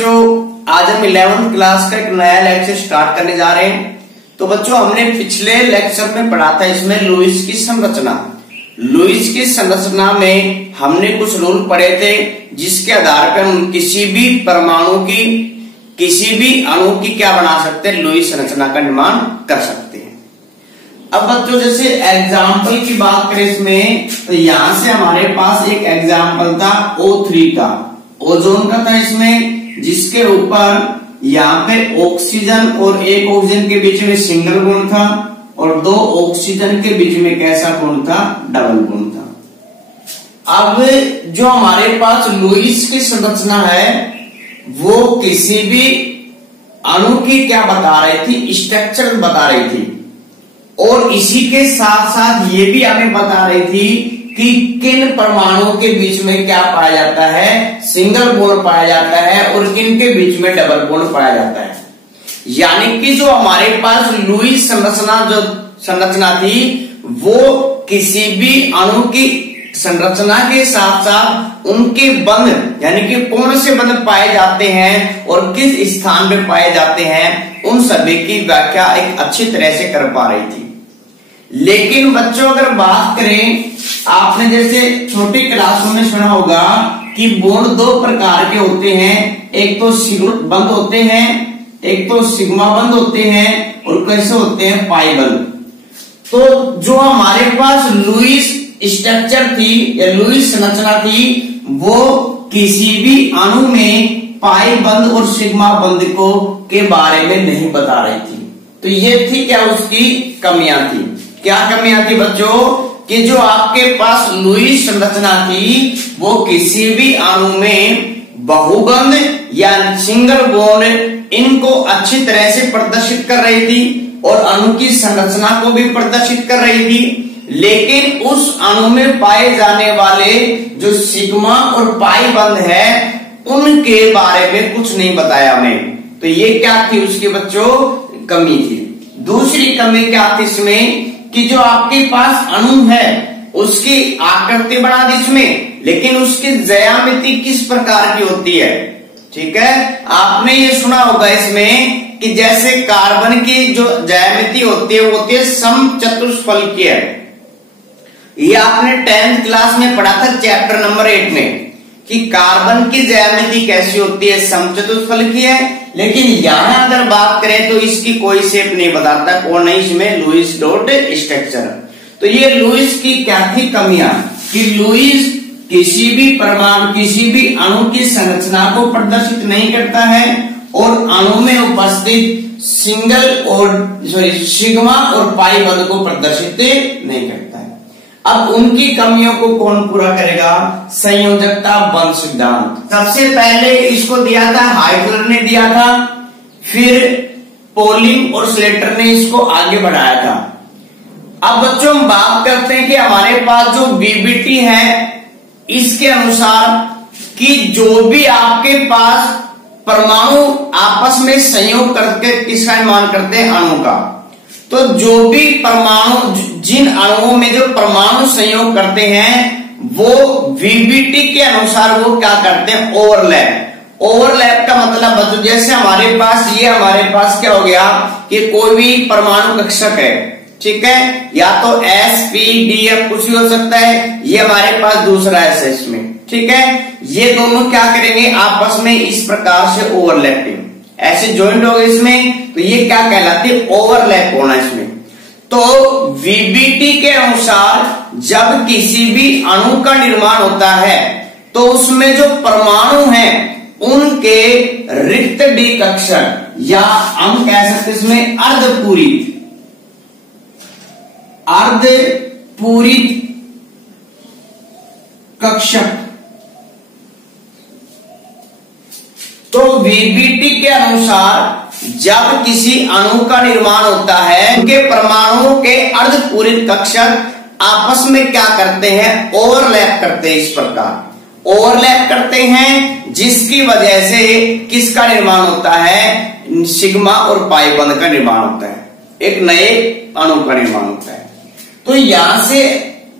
बच्चों, आज हम 11th क्लास का एक नया लेक्चर स्टार्ट करने जा रहे हैं। तो बच्चों, हमने पिछले लेक्चर में पढ़ा था इसमें लुईस की संरचना। लुईस की संरचना में हमने कुछ रूल पढ़े थे जिसके आधार पर हम किसी भी परमाणु की, किसी भी अणु की क्या बना सकते हैं, लुईस संरचना का निर्माण कर सकते हैं। अब बच्चों, जैसे एग्जाम्पल की बात करें इसमें, तो यहां से हमारे पास एक एग्जाम्पल था O3 का, ओजोन का था इसमें, जिसके ऊपर यहाँ पे ऑक्सीजन और एक ऑक्सीजन के बीच में सिंगल बॉन्ड था और दो ऑक्सीजन के बीच में कैसा बॉन्ड था, डबल बॉन्ड था। अब जो हमारे पास लुईस की संरचना है वो किसी भी अणु की क्या बता रही थी, स्ट्रक्चर बता रही थी, और इसी के साथ साथ ये भी हमें बता रही थी कि किन परमाणुओं के बीच में क्या पाया जाता है, सिंगल बॉन्ड पाया जाता है और किन के बीच में डबल बॉन्ड पाया जाता है। यानी कि जो हमारे पास लुईस संरचना थी वो किसी भी अणु की संरचना के साथ साथ उनके बंध, यानी कि कौन से बंध पाए जाते हैं और किस स्थान पे पाए जाते हैं, उन सभी की व्याख्या एक अच्छी तरह से कर पा रही थी। लेकिन बच्चों, अगर बात करें, आपने जैसे छोटी क्लासों में सुना होगा कि बॉन्ड दो प्रकार के होते हैं, एक तो सिग्मा बंद होते हैं, एक तो सिग्मा बंद होते हैं और कैसे होते हैं, पाई बंद। तो जो हमारे पास लुईस स्ट्रक्चर थी या लुईस संरचना थी वो किसी भी अणु में पाई बंद और सिग्मा बंद को के बारे में नहीं बता रही थी। तो ये थी क्या, उसकी कमियां थी। क्या कमियां थी बच्चों, कि जो आपके पास लुईस संरचना थी वो किसी भी अणु में बहुबंध या सिंगल बॉन्ड इनको अच्छी तरह से प्रदर्शित कर रही थी और अणु की संरचना को भी प्रदर्शित कर रही थी। लेकिन उस अणु में पाए जाने वाले जो सिग्मा और पाई बंध है उनके बारे में कुछ नहीं बताया हमें। तो ये क्या थी उसकी बच्चों, कमी थी। दूसरी कमी क्या थी इसमें, कि जो आपके पास अणु है उसकी आकृति बना दी इसमें, लेकिन उसकी ज्यामिति किस प्रकार की होती है। ठीक है, आपने ये सुना होगा इसमें कि जैसे कार्बन की जो ज्यामिति होती है वो होती है समचतुष्फलकीय। ये आपने 10th क्लास में पढ़ा था चैप्टर नंबर 8 में कि कार्बन की ज्यामिति कैसी होती है, समचतुष्फलकीय। लेकिन यहां अगर बात करें तो इसकी कोई शेप नहीं बताता, कौन नहीं इसमें, लुईस डॉट स्ट्रक्चर। तो ये लुईस की क्या थी कमियां, कि लुईस किसी भी परमाणु, किसी भी अणु की संरचना को प्रदर्शित नहीं करता है और अणु में उपस्थित सिग्मा और पाई बंध को प्रदर्शित नहीं करता है। अब उनकी कमियों को कौन पूरा करेगा, संयोजकता बंध सिद्धांत। सबसे पहले इसको दिया था हाइड्लर ने दिया था, फिर पोलिंग और स्लेटर ने इसको आगे बढ़ाया था। अब बच्चों, हम बात करते हैं कि हमारे पास जो बीबीटी है इसके अनुसार कि जो भी आपके पास परमाणु आपस में संयोग करके किसका निर्माण करते हैं, अणु का। तो जो भी परमाणु, जिन अणुओं में जो परमाणु संयोग करते हैं वो वीबीटी के अनुसार वो क्या करते हैं, ओवरलैप। ओवरलैप का मतलब बच्चों, जैसे हमारे पास क्या हो गया कि कोई भी परमाणु कक्षक है, ठीक है, या तो SPDF कुछ भी हो सकता है, ये हमारे पास दूसरा है इसमें, ठीक है। ये दोनों क्या करेंगे, आपस में इस प्रकार से ओवरलैपिंग ऐसे ज्वाइंट हो गए इसमें, तो ये क्या कहलाती है, ओवरलैप होना इसमें। तो वीबीटी के अनुसार जब किसी भी अणु का निर्माण होता है तो उसमें जो परमाणु हैं उनके रिक्त डी कक्षक, या हम कह सकते इसमें अर्धपूरित कक्षक। तो वीबीटी के अनुसार जब किसी अणु का निर्माण होता है उनके परमाणुओं के अर्धपूरित कक्षक आपस में क्या करते हैं, ओवरलैप करते हैं। इस प्रकार ओवरलैप करते हैं जिसकी वजह से किसका निर्माण होता है, सिग्मा और पाई बंध का निर्माण होता है, एक नए अणु का निर्माण होता है। तो यहां से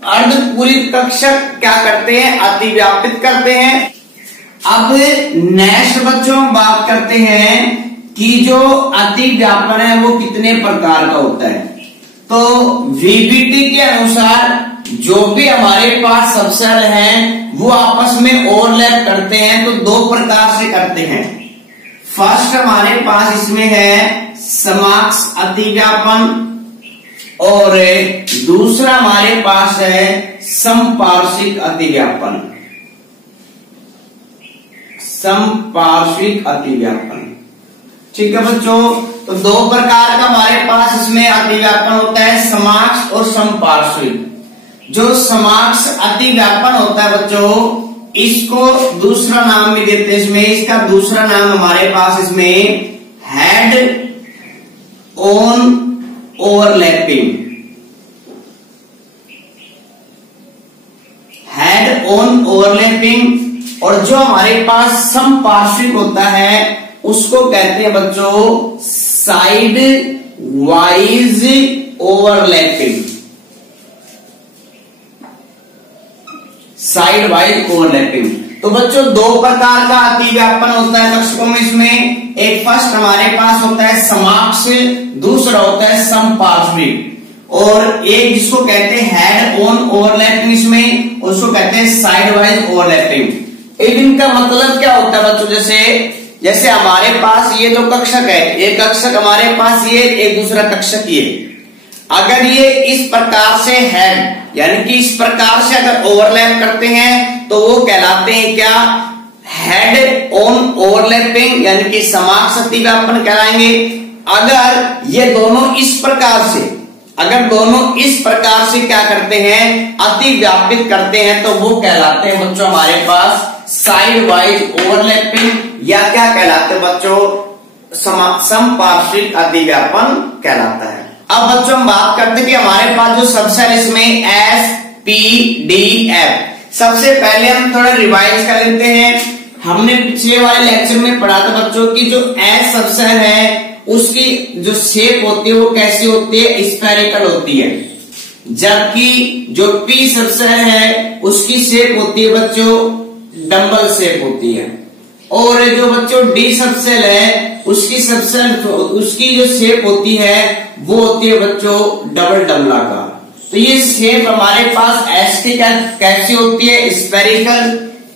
अर्धपूरित कक्षक क्या करते हैं, अतिव्यापित करते हैं अब नेक्स्ट बच्चों हम बात करते हैं कि जो अति व्यापन है वो कितने प्रकार का होता है। तो वीबीटी के अनुसार जो भी हमारे पास सबसेल हैं वो आपस में ओवरलैप करते हैं तो दो प्रकार से करते हैं। फर्स्ट हमारे पास इसमें है समाक्ष अतिव्यापन और दूसरा हमारे पास है समपार्श्विक अतिव्यापन। समपार्श्विक अतिव्यापन, ठीक है बच्चों। तो दो प्रकार का हमारे पास इसमें अतिव्यापन होता है, समाक्ष और समपार्श्विक। जो समाक्ष अतिव्यापन होता है बच्चों, इसको दूसरा नाम भी देते हैं इसमें, इसका दूसरा नाम हमारे पास इसमें head on overlapping, head on overlapping. और जो हमारे पास समपार्श्विक होता है उसको कहते हैं बच्चों side wise overlapping, side wise overlapping. तो बच्चों दो प्रकार का अतिव्यापन होता है कक्षकों में इसमें। एक फर्स्ट हमारे पास होता है समाक्ष, दूसरा होता है समपार्श्विक। और एक जिसको कहते हैं हेड ऑन ओवरलैपिंग इसमें, उसको कहते हैं साइड वाइज ओवरलैपिंग। इनका मतलब क्या होता है बच्चों, जैसे हमारे पास ये जो कक्षक है, एक कक्षक हमारे पास ये, एक दूसरा कक्षक ये, अगर ये इस प्रकार से हेड यानी कि इस प्रकार से अगर ओवरलैप करते हैं तो वो कहलाते हैं क्या, हेड ऑन ओवरलैपिंग यानी कि समाक्ष अतिव्यापन कहलाएंगे। अगर ये दोनों इस प्रकार से, अगर दोनों इस प्रकार से क्या करते हैं, अतिव्यापित करते हैं, तो वो कहलाते हैं बच्चों हमारे पास साइड वाइज ओवरलैपिंग, या क्या कहलाते हैं बच्चों, समपार्श्विक अतिव्यापन कहलाता है। अब बच्चों हम बात करते हैं कि हमारे पास जो सबसेल इसमें एस पी डी एफ। सबसे पहले हम थोड़ा रिवाइज कर लेते हैं। हमने पिछले वाले लेक्चर में पढ़ा था बच्चों की जो एस सबसेल है उसकी जो शेप होती है वो कैसी होती है, स्फेरिकल होती है। जबकि जो पी सबसेल है उसकी शेप होती है बच्चों डम्बल शेप होती है। और जो बच्चों डी सबसेल है उसकी जो शेप होती है वो होती है बच्चों डबल डमलाकार। तो ये शेप हमारे पास एस की कैसी होती है, स्फेरिकल,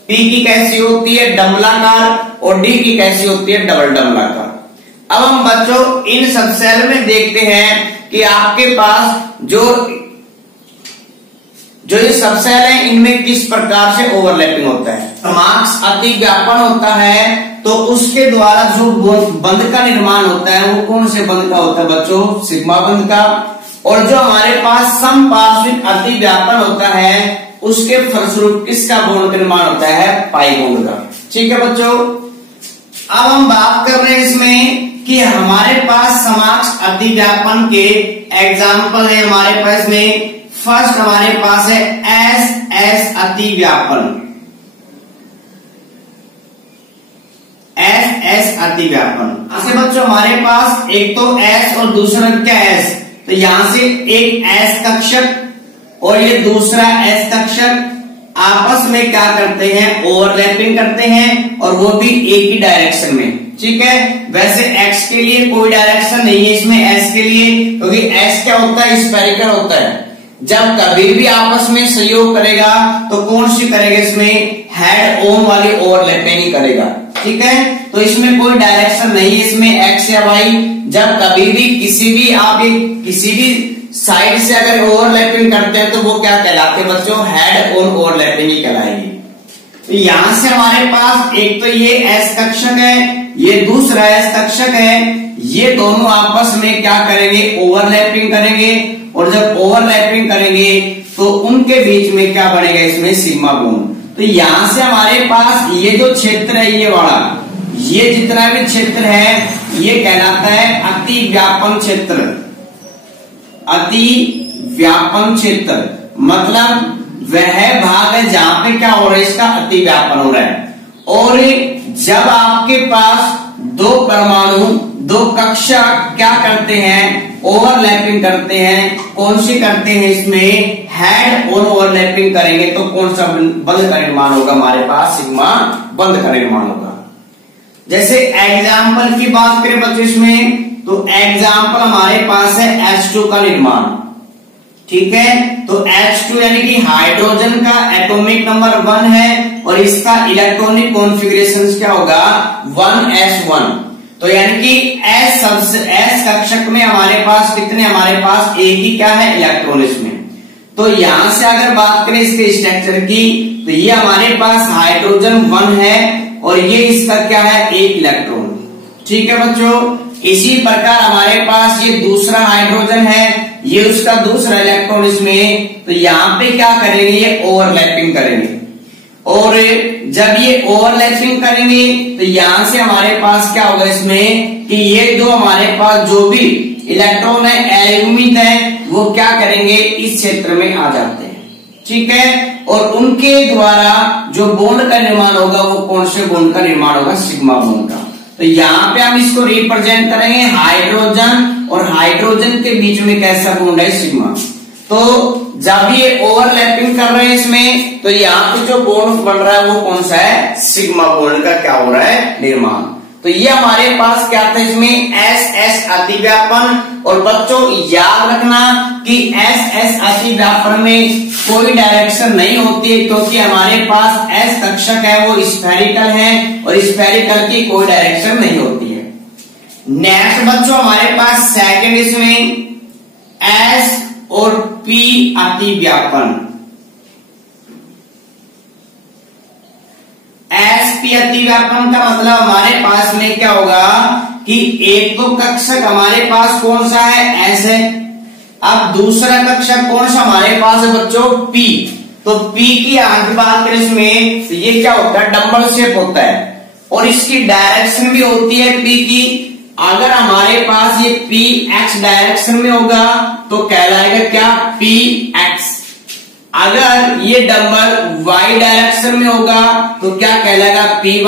पी की कैसी होती है डमलाकार, और डी की कैसी होती है डबल डमलाकार। अब हम बच्चों इन सबसेल में देखते हैं कि आपके पास जो ये सबसेल है इनमें किस प्रकार से ओवरलैपिंग होता है। समाक्ष अतिव्यापन होता है तो उसके द्वारा जो बंध का निर्माण होता है वो कौन से बंध का होता है बच्चों, सिग्मा बंध का। और जो हमारे पास समपार्श्विक अतिव्यापन होता है उसके फलस्वरूप किसका बॉन्ड का निर्माण होता है, पाई बॉन्ड का। ठीक है बच्चों, अब हम बात कर रहे हैं इसमें कि हमारे पास समाक्ष अतिव्यापन के एग्जाम्पल है हमारे पास में। फर्स्ट हमारे पास है एस एस अतिव्यापन, एस एस अतिव्यापन। ऐसे बच्चों हमारे पास एक तो एस और दूसरा क्या एस, तो यहां से एक एस कक्षक और ये दूसरा एस कक्षक आपस में क्या करते हैं, ओवरलैपिंग करते हैं, और वो भी एक ही डायरेक्शन में। ठीक है, वैसे एक्स के लिए कोई डायरेक्शन नहीं है इसमें, एस के लिए, क्योंकि एस क्या होता है, स्फेरिकल होता है। जब कभी भी आपस में सहयोग करेगा तो कौन सी करेगा इसमें, हेड ऑन वाली ओवरलैपिंग ही करेगा। ठीक है, तो इसमें कोई डायरेक्शन नहीं है इसमें एक्स या वाई। जब कभी भी किसी भी साइड से अगर ओवरलैपिंग करते हैं तो वो क्या कहलाते हैं बच्चों, हेड ऑन ओवरलैपिंग ही कहलाएगी। तो यहां से हमारे पास एक तो ये एस कक्षक है, ये दूसरा एस कक्षक है, ये दोनों आपस में क्या करेंगे, ओवरलैपिंग करेंगे। और जब ओवरलैपिंग करेंगे तो उनके बीच में क्या बनेगा, इसमें सिग्मा बॉन्ड। तो यहां से हमारे पास ये जो क्षेत्र है ये वाला, ये जितना भी क्षेत्र है ये कहलाता है अतिव्यापन क्षेत्र। अतिव्यापन क्षेत्र मतलब वह भाग है जहां पे क्या हो रहा है, इसका अतिव्यापन हो रहा है। और जब आपके पास दो परमाणु, दो कक्षक क्या करते हैं, ओवरलैपिंग करते हैं, कौन सी करते हैं इसमें, हेड और ओवरलैपिंग करेंगे तो कौन सा बंध का निर्माण होगा हमारे पास, सिग्मा बंध का निर्माण होगा। जैसे एग्जाम्पल की बात करें बच्चों इसमें, तो एग्जाम्पल हमारे पास है H2 का निर्माण, ठीक है। तो H2 यानी कि हाइड्रोजन का एटॉमिक नंबर 1 है और इसका इलेक्ट्रॉनिक कॉन्फ़िगरेशन क्या होगा 1s1। तो यानी कि S कक्षक में हमारे पास कितने, हमारे पास एक ही क्या है इलेक्ट्रॉन इसमें। तो यहां से अगर बात करें इसके स्ट्रक्चर की, तो ये हमारे पास हाइड्रोजन 1 है और ये इसका क्या है एक इलेक्ट्रॉन, ठीक है बच्चों। इसी प्रकार हमारे पास ये दूसरा हाइड्रोजन है, ये उसका दूसरा इलेक्ट्रॉन इसमें। तो यहाँ पे क्या करेंगे, ये ओवरलैपिंग करेंगे और जब ये ओवरलैपिंग करेंगे तो यहां से हमारे पास क्या होगा इसमें कि ये दो हमारे पास जो भी इलेक्ट्रॉन है अयुग्मित है वो क्या करेंगे इस क्षेत्र में आ जाते हैं, ठीक है। और उनके द्वारा जो बॉन्ड का निर्माण होगा वो कौन से बॉन्ड का निर्माण होगा, सिग्मा बॉन्ड का। तो यहाँ पे हम इसको रिप्रेजेंट करेंगे हाइड्रोजन और हाइड्रोजन के बीच में कैसा बॉन्ड है सिग्मा। तो जब ये ओवरलैपिंग कर रहे हैं इसमें, तो यहाँ पे जो बॉन्ड बन रहा है वो कौन सा है, सिग्मा बॉन्ड का क्या हो रहा है निर्माण। तो ये हमारे पास क्या था इसमें SS अतिव्यापन। और बच्चों याद रखना कि SS अतिव्यापन में कोई डायरेक्शन नहीं होती है, क्योंकि हमारे पास S कक्षक है वो स्फेरिकल है और स्फेरिकल की कोई डायरेक्शन नहीं होती है। नेक्स्ट बच्चों हमारे पास सेकंड इसमें S और P अतिव्यापन। SP अतिव्यापन का मतलब हमारे पास में क्या होगा कि एक तो कक्षक हमारे पास कौन सा है S है, अब दूसरा कक्षक कौन सा हमारे पास है बच्चों P। तो P की आगे बात करें इसमें, तो ये क्या होता है डबल शेप होता है और इसकी डायरेक्शन भी होती है P की। अगर हमारे पास ये Px डायरेक्शन में होगा तो कहलाएगा क्या Px। अगर ये डबल y डायरेक्शन में होगा तो क्या कहलाएगा Py।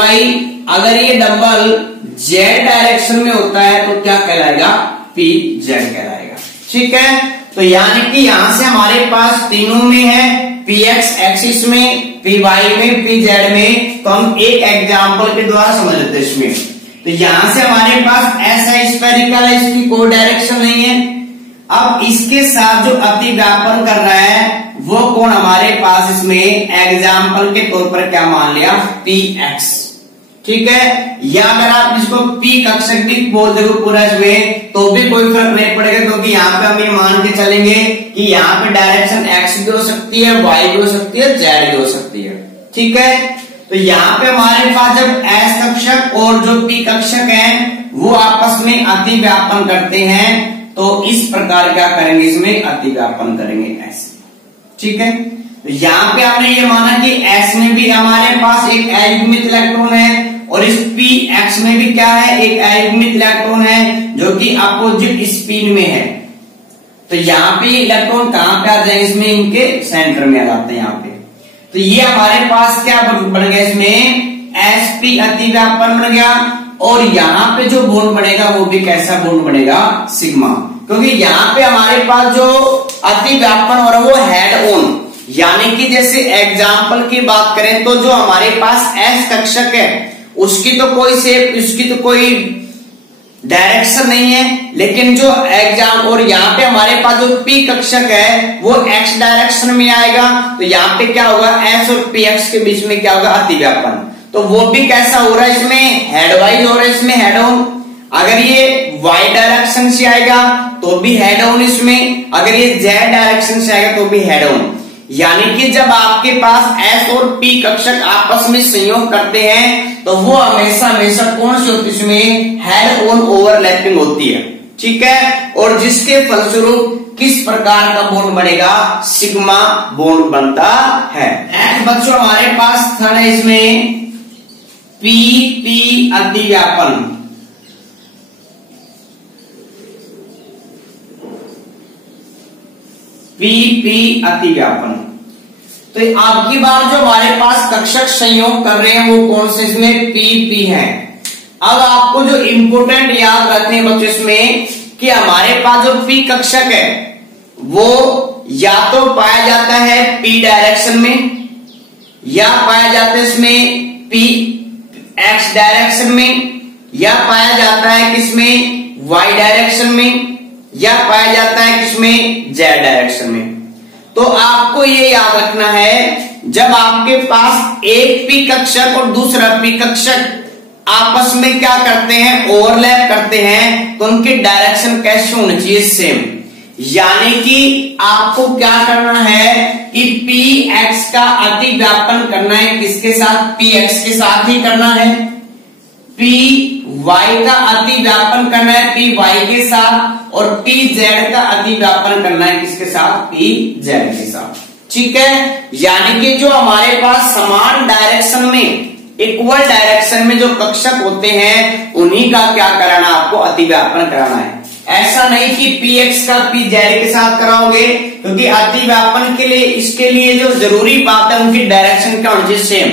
अगर ये डबल z डायरेक्शन में होता है तो क्या कहलाएगा Pz कहलाएगा, ठीक है। तो यानी कि यहां से हमारे पास तीनों में है Px एक्सिस में, Py में, Pz में। तो हम एक एग्जांपल के द्वारा समझ लेते हैं इसमें। तो यहां से हमारे पास S है स्फेरिकल है, इसकी कोई डायरेक्शन नहीं है। अब इसके साथ जो अतिव्यापन कर रहा है वो कौन हमारे पास इसमें एग्जाम्पल के तौर पर क्या मान लिया Px, ठीक है। या अगर आप इसको P कक्षक भी बोल दोगे पूरा इसमें तो भी कोई फर्क नहीं पड़ेगा, क्योंकि यहाँ पे हम ये मान के चलेंगे कि यहाँ पे डायरेक्शन x भी हो सकती है, y भी हो सकती है, z भी हो सकती है, ठीक है। तो यहाँ पे हमारे पास जब S कक्षक और जो P कक्षक है वो आपस में अतिव्यापन करते हैं तो इस प्रकार क्या करेंगे इसमें अतिव्यापन करेंगे S, ठीक है। तो यहाँ पे हमने ये माना कि S में भी हमारे पास एक अयुग्मित इलेक्ट्रॉन है और इस Px में भी क्या है एक अयुग्मित इलेक्ट्रॉन है जो कि अपोजिट स्पिन में है। तो यहाँ पे इलेक्ट्रॉन कहाँ पे आ जाएंगे इसमें इनके सेंटर में आ जाते हैं यहाँ पे। तो ये हमारे पास क्या बन गया इसमें sp अतिव्यापन बन गया और यहाँ पे जो बॉन्ड बनेगा वो भी कैसा बॉन्ड बनेगा सिग्मा, क्योंकि यहाँ पे हमारे पास जो अतिव्यापन हो रहा है वो हेड ऑन। यानी कि जैसे एग्जाम्पल की बात करें तो जो हमारे पास S कक्षक है उसकी तो कोई शेप, उसकी तो कोई डायरेक्शन नहीं है, लेकिन जो एग्जाम और यहाँ पे हमारे पास जो P कक्षक है वो X डायरेक्शन में आएगा। तो यहाँ पे क्या होगा S और Px के बीच में क्या होगा अतिव्यापन। तो वो भी कैसा हो रहा है इसमें हेड वाइज हो रहा है, इसमें हेड ऑन। अगर ये y डायरेक्शन से आएगा तो भी हेड ऑन इसमें, अगर ये z डायरेक्शन से आएगा तो भी हेड ऑन। यानी कि जब आपके पास S और P कक्षक आपस में संयोग करते हैं तो वो हमेशा हमेशा कौन सी होती है इसमें हेड ऑन ओवरलैपिंग होती है, ठीक है। और जिसके फलस्वरूप किस प्रकार का बॉन्ड बनेगा सिग्मा बॉन्ड बनता है। नेक्स्ट बच्चों हमारे पास थर्ड है इसमें P अतिव्यापन। P अतिव्यापन। तो आपकी बार जो हमारे पास कक्षक संयोग कर रहे हैं वो कौन से इसमें P है। अब आपको जो इंपोर्टेंट याद रखने बच्चों इसमें कि हमारे पास जो P कक्षक है वो या तो पाया जाता है P डायरेक्शन में या पाया जाता है इसमें P पी एक्स डायरेक्शन में, या पाया जाता है किसमें वाई डायरेक्शन में, या पाया जाता है किसमें जेड डायरेक्शन में। तो आपको ये याद रखना है, जब आपके पास एक पी कक्षक और दूसरा पी कक्षक आपस में क्या करते हैं, ओवरलैप करते हैं, तो उनके डायरेक्शन कैसे होने चाहिए, सेम। यानी कि आपको क्या करना है कि पी एक्स का अतिव्यापन करना है किसके साथ, पी एक्स के साथ ही करना है। पी वाई का अतिव्यापन करना है पी वाई के साथ, और पी जेड का अतिव्यापन करना है किसके साथ, पी जेड के साथ। ठीक है, यानी कि जो हमारे पास समान डायरेक्शन में, इक्वल डायरेक्शन में जो कक्षक होते हैं, उन्हीं का क्या कराना, आपको अतिव्यापन कराना है। ऐसा नहीं कि पी एक्स का पी जेड के साथ कराओगे, क्योंकि अतिव्यापन के लिए, इसके लिए जो जरूरी बात है, उनकी डायरेक्शन क्या होनी चाहिए, सेम।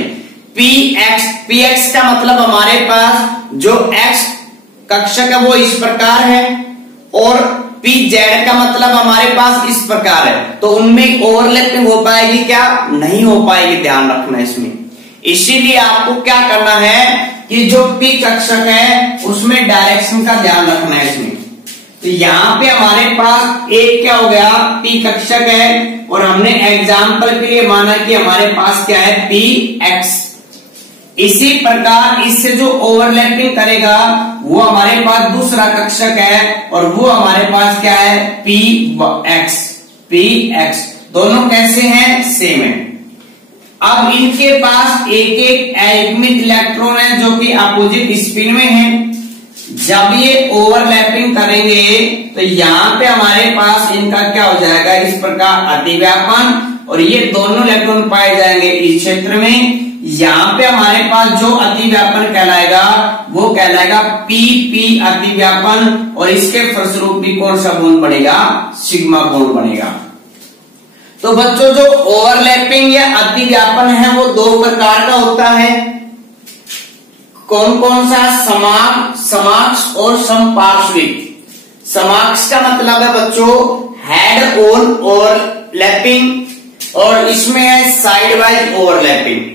पी एक्स का मतलब हमारे पास जो एक्स कक्षक है वो इस प्रकार है, और पी जेड का मतलब हमारे पास इस प्रकार है, तो उनमें ओवरलैपिंग हो पाएगी क्या, नहीं हो पाएगी, ध्यान रखना इसमें। इसीलिए आपको क्या करना है कि जो पी कक्षक है उसमें डायरेक्शन का ध्यान रखना है इसमें। तो यहाँ पे हमारे पास एक क्या हो गया, पी कक्षक है, और हमने एग्जाम्पल के लिए माना कि हमारे पास क्या है, पी एक्स। इसी प्रकार इससे जो ओवरलैपिंग करेगा वो हमारे पास दूसरा कक्षक है, और वो हमारे पास क्या है, पी एक्स। दोनों कैसे हैं, सेम है। अब इनके पास एक एक युग्मित इलेक्ट्रॉन है जो कि अपोजिट स्पिन में है। जब ये ओवरलैपिंग करेंगे तो यहाँ पे हमारे पास इनका क्या हो जाएगा, इस प्रकार अतिव्यापन, और ये दोनों इलेक्ट्रॉन पाए जाएंगे इस क्षेत्र में। यहाँ पे हमारे पास जो अतिव्यापन कहलाएगा वो कहलाएगा पी अतिव्यापन, और इसके फलस्वरूप भी कौन सा बॉन्ड बनेगा, सिग्मा बॉन्ड बनेगा। तो बच्चों जो ओवरलैपिंग या अतिव्यापन है वो दो प्रकार का होता है। कौन कौन सा, समाक्ष और समपार्श्विक। समाक्ष का मतलब है बच्चों हेड ऑन ओवरलैपिंग, और इसमें है साइड वाइज ओवरलैपिंग।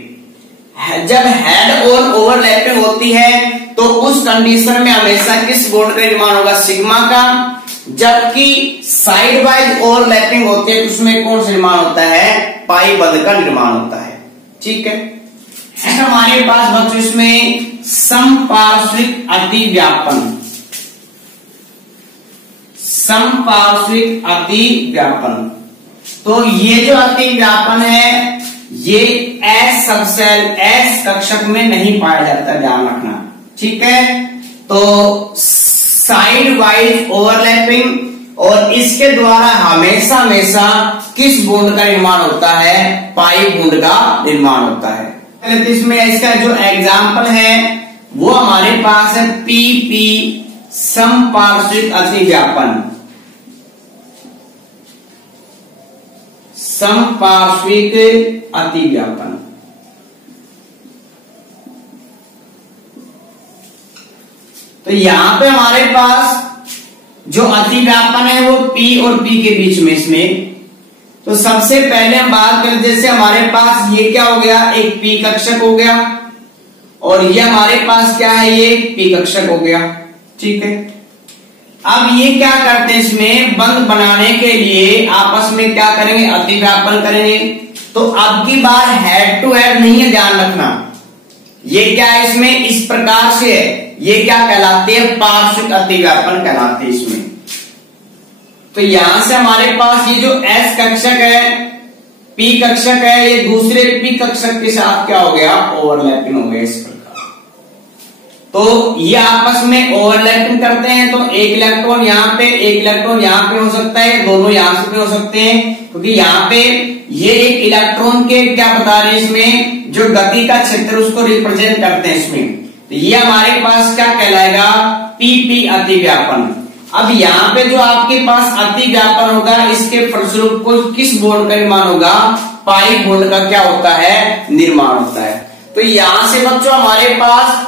जब हेड ऑन ओवरलैपिंग होती है तो उस कंडीशन में हमेशा किस बॉन्ड का निर्माण होगा, सिग्मा का। जबकि साइड वाइज ओवरलैपिंग होती है तो उसमें कौन सा निर्माण होता है, पाई बंध का निर्माण होता है। ठीक है, हमारे पास बच्चों इसमें समपार्श्विक अतिव्यापन, समपार्श्विक अतिव्यापन। तो ये जो अतिव्यापन है ये एस सबसेल, एस कक्षक में नहीं पाया जाता, ध्यान रखना। ठीक है, तो साइड वाइज ओवरलैपिंग, और इसके द्वारा हमेशा किस बॉन्ड का निर्माण होता है, पाई बॉन्ड का निर्माण होता है। तो इसमें इसका जो एग्जाम्पल है वो हमारे पास है पी समपार्श्विक अतिव्यापन, समपार्श्विक अतिव्यापन। तो यहां पे हमारे पास जो अतिव्यापन है वो P और P के बीच में इसमें। तो सबसे पहले हम बात करें, जैसे हमारे पास ये क्या हो गया, एक P कक्षक हो गया, और ये हमारे पास क्या है, ये P कक्षक हो गया। ठीक है, अब ये क्या करते हैं, इसमें बंध बनाने के लिए आपस में क्या करेंगे, अतिव्यापन करेंगे। तो अब की बार हेड टू हेड नहीं है, ध्यान रखना। ये क्या है, इसमें इस प्रकार से है, ये क्या कहलाते हैं, पार्श्विक अतिव्यापन कहलाते हैं इसमें। तो यहां से हमारे पास ये जो S कक्षक है, P कक्षक है, ये दूसरे P कक्षक के साथ क्या हो गया, ओवरलैपिंग हो गया इस प्रकार। तो ये आपस में ओवरलैपिंग करते हैं, तो एक इलेक्ट्रॉन यहाँ पे, एक इलेक्ट्रॉन यहाँ पे हो सकता है, दोनों यहाँ से भी हो सकते हैं, क्योंकि यहाँ पे ये एक इलेक्ट्रॉन के क्या बता रहे हैं, इसमें जो गति का क्षेत्र उसको रिप्रेजेंट करते हैं इसमें। तो ये हमारे पास क्या कहलाएगा, पी अतिव्यापन। अब यहाँ पे जो आपके पास अतिव्यापन होगा, इसके फलस्वरूप को किस बॉन्ड का निर्माण होगा, पाई बॉन्ड का क्या होता है, निर्माण होता है। तो यहां से बच्चों हमारे पास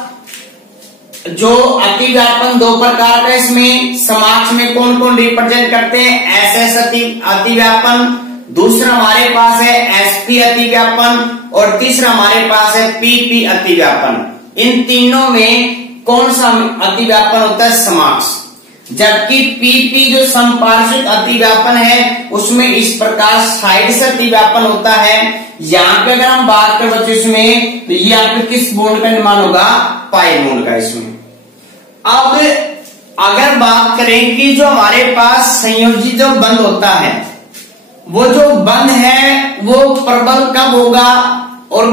जो अतिव्यापन दो प्रकार का, इसमें समाक्ष में कौन कौन रिप्रेजेंट करते हैं, एस अतिव्यापन, दूसरा हमारे पास है एसपी अतिव्यापन और तीसरा हमारे पास है पीपी अतिव्यापन। इन तीनों में कौन सा अतिव्यापन होता है? समाक्ष। जबकि पीपी जो समपार्श्विक अतिव्यापन है उसमें इस प्रकार साइड से अतिव्यापन होता है। यहाँ पे अगर हम बात करें बच्चों इसमें, तो ये आपके किस बॉन्ड का निर्माण होगा? पाई बॉन्ड का इसमें। अब अगर बात करें कि जो हमारे पास संयोजी जो बंध होता है, वो जो बंध है वो प्रबल कब होगा और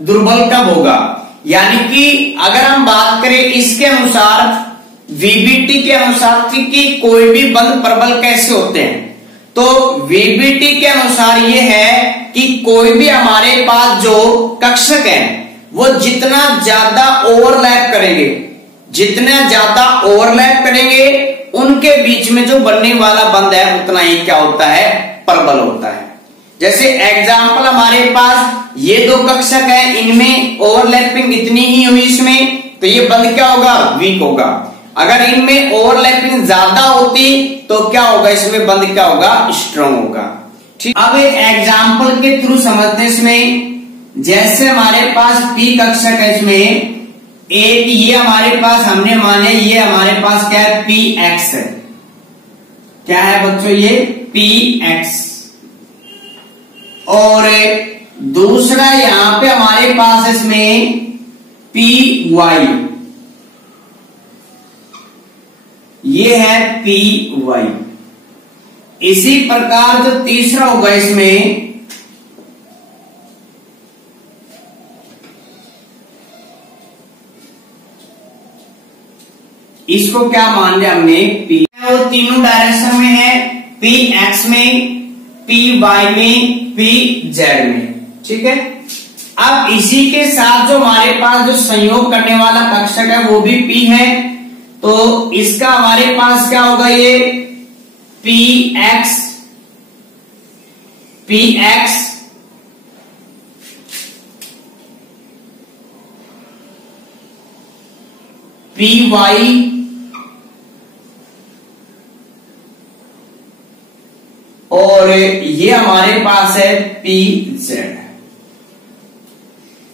दुर्बल कब होगा? यानी कि अगर हम बात करें इसके अनुसार, वीबीटी के अनुसार कि कोई भी बंध प्रबल कैसे होते हैं, तो वीबीटी के अनुसार ये है कि कोई भी हमारे पास जो कक्षक है वो जितना ज्यादा ओवरलैप करेंगे, जितना ज्यादा ओवरलैप करेंगे उनके बीच में जो बनने वाला बंध है उतना ही क्या होता है? प्रबल होता है। जैसे एग्जाम्पल हमारे पास ये दो कक्षक है, इनमें ओवरलैपिंग इतनी ही हुई इसमें, तो ये बंध क्या होगा? वीक होगा। अगर इनमें ओवरलैपिंग ज्यादा होती तो क्या होगा? इसमें बंध क्या होगा? स्ट्रांग होगा। ठीक, अब एक एग्जाम्पल के थ्रू समझते हैं इसमें। जैसे हमारे पास पी कक्षक है, इसमें एक ये हमारे पास हमने माने ये हमारे पास क्या है? पी एक्स है। क्या है बच्चों? ये पी एक्स। और दूसरा यहां पे हमारे पास इसमें पी वाई, ये है पी वाई। इसी प्रकार जो तीसरा होगा इसमें इसको क्या मान लिया हमने? पी, वो तीनों डायरेक्शन में है, पी एक्स में, पी वाई में, पी जेड में। ठीक है। अब इसी के साथ जो हमारे पास जो संयोग करने वाला कक्षक है वो भी पी है, तो इसका हमारे पास क्या होगा? ये P X, P X, P Y और ये हमारे पास है पी जेड।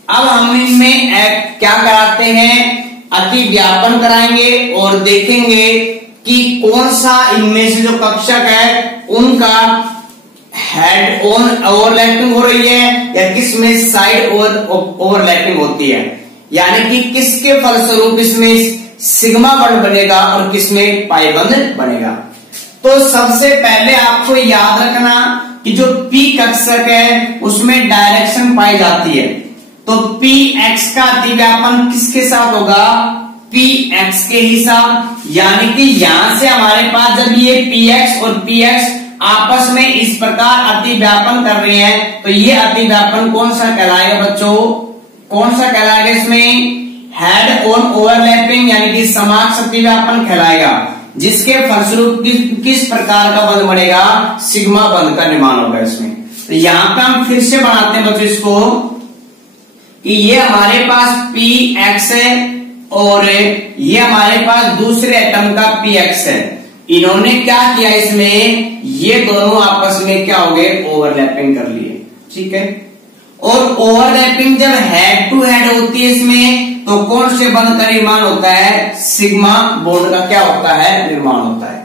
अब हम इनमें क्या कराते हैं? अतिव्यापन कराएंगे और देखेंगे कि कौन सा इनमें से जो कक्षक है उनका हेड ऑन ओवरलैपिंग हो रही है या किस में साइड ओवरलैपिंग होती है, यानी कि किसके फलस्वरूप इसमें सिग्मा बंध बनेगा और किसमें पाई बंध बनेगा। तो सबसे पहले आपको याद रखना कि जो पी कक्षक है उसमें डायरेक्शन पाई जाती है, तो पी एक्स का अतिव्यापन किसके साथ होगा? पी एक्स के ही साथ। यानी कि यहां से हमारे पास जब ये पी एक्स और पी एक्स आपस में इस प्रकार अतिव्यापन कर रहे हैं, तो ये अतिव्यापन कौन सा कहलाएगा बच्चों? कौन सा कहलाएगा? इसमें हेड ऑन ओवरलैपिंग यानी कि समाक्ष अतिव्यापन कहलाएगा, जिसके फलस्वरूप किस प्रकार का बंध बनेगा? सिग्मा बंध का निर्माण होगा इसमें। तो यहां पे हम फिर से बनाते हैं बच्चों इसको कि ये हमारे पास पी एक्स है और ये हमारे पास दूसरे एटम का पी एक्स है। इन्होंने क्या किया? इसमें ये दोनों आपस में क्या हो गए? ओवरलैपिंग कर लिए। ठीक है। और ओवरलैपिंग जब हेड टू हेड होती है इसमें, तो कौन से बंध का निर्माण होता है? सिग्मा बॉन्ड का क्या होता है? निर्माण होता है।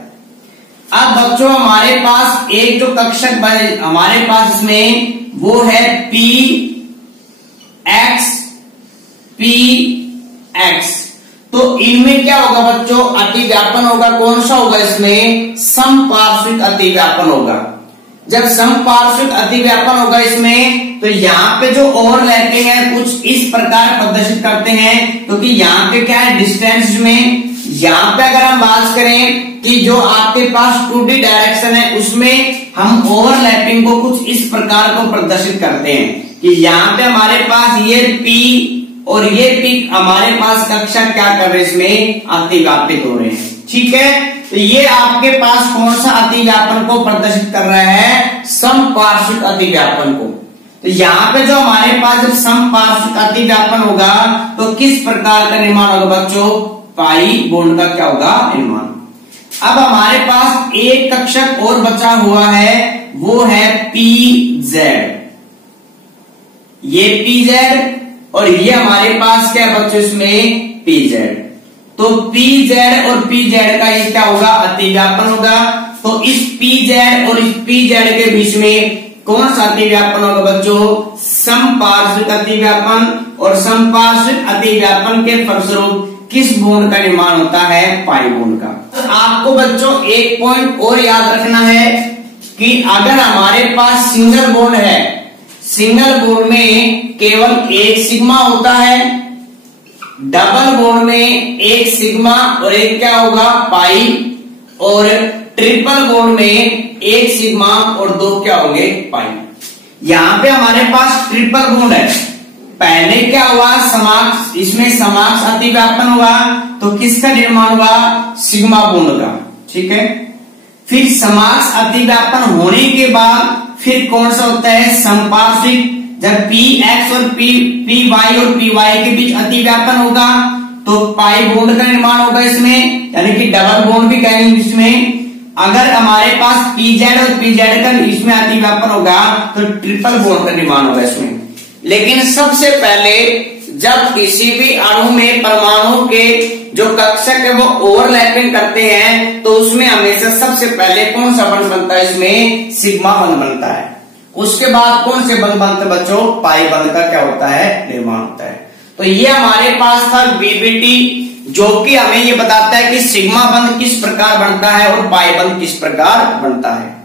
अब बच्चों हमारे पास एक जो कक्षक हमारे पास इसमें वो है पी एक्स, पी एक्स। तो इनमें क्या होगा बच्चों? अतिव्यापन होगा। कौन सा होगा इसमें? समपार्श्विक अतिव्यापन होगा। जब समपार्श्विक अतिव्यापन होगा इसमें, तो यहाँ पे जो ओवरलैपिंग है कुछ इस प्रकार प्रदर्शित करते हैं, क्योंकि यहाँ पे क्या है? डिस्टेंस में यहाँ पे अगर हम बात करें कि जो आपके पास 2D डायरेक्शन है उसमें हम ओवरलैपिंग को कुछ इस प्रकार को प्रदर्शित करते हैं कि यहाँ पे हमारे पास ये P और ये P हमारे पास कक्षक क्या कर रहे हैं? इसमें अतिव्यापित हो रहे हैं। ठीक है। तो ये आपके पास कौन सा अतिव्यापन को प्रदर्शित कर रहा है? समपार्श्विक अतिव्यापन को। तो यहाँ पे जो हमारे पास जब समपार्श्विक अतिव्यापन होगा तो किस प्रकार का निर्माण होगा बच्चों? पाई बॉन्ड का क्या होगा? निर्माण। अब हमारे पास एक कक्षक और बचा हुआ है वो है PZ। ये PZ और ये हमारे पास क्या बच्चों इसमें PZ। तो PZ और PZ का ये क्या होगा, अतिव्यापन होगा। तो इस PZ और इस PZ के बीच में कौन सा अतिव्यापन होगा बच्चों, समपार्श्विक अतिव्यापन। और समपार्श्विक अतिव्यापन के फलस्वरूप किस बॉन्ड का निर्माण होता है, पाई बॉन्ड का। तो आपको बच्चों एक पॉइंट और याद रखना है कि अगर हमारे पास सिंगल बॉन्ड है, सिंगल बॉन्ड में केवल एक सिग्मा होता है, डबल बॉन्ड में एक सिग्मा और एक क्या होगा, पाई, और ट्रिपल बॉन्ड में एक सिग्मा और दो क्या होंगे, पाई। यहां पे हमारे पास ट्रिपल बॉन्ड है, पहले क्या हुआ, समाक्ष, इसमें समाक्ष अतिव्यापन हुआ, तो किसका निर्माण हुआ, सिग्मा बॉन्ड का, ठीक है। फिर समाक्ष अतिव्यापन होने के बाद फिर कौन सा होता है, समपार्श्विक। जब PX और PY और PY के बीच अतिव्यापन होगा तो पाई बॉन्ड का निर्माण होगा इसमें, यानी कि डबल बॉन्ड भी कहेंगे इसमें। अगर हमारे पास PZ और PZ का इसमें अतिव्यापन होगा तो ट्रिपल बॉन्ड का निर्माण होगा इसमें। लेकिन सबसे पहले जब किसी भी अणु में परमाणु के जो कक्षक है वो ओवरलैपिंग करते हैं तो उसमें हमेशा सबसे पहले कौन सा बंध बनता है, इसमें सिग्मा बंध बनता है। उसके बाद कौन से बंध बनते हैं बच्चों, पाई बंध का क्या होता है, निर्माण होता है। तो ये हमारे पास था VBT, जो कि हमें ये बताता है कि सिग्मा बंध किस प्रकार बनता है और पाई बंध किस प्रकार बनता है।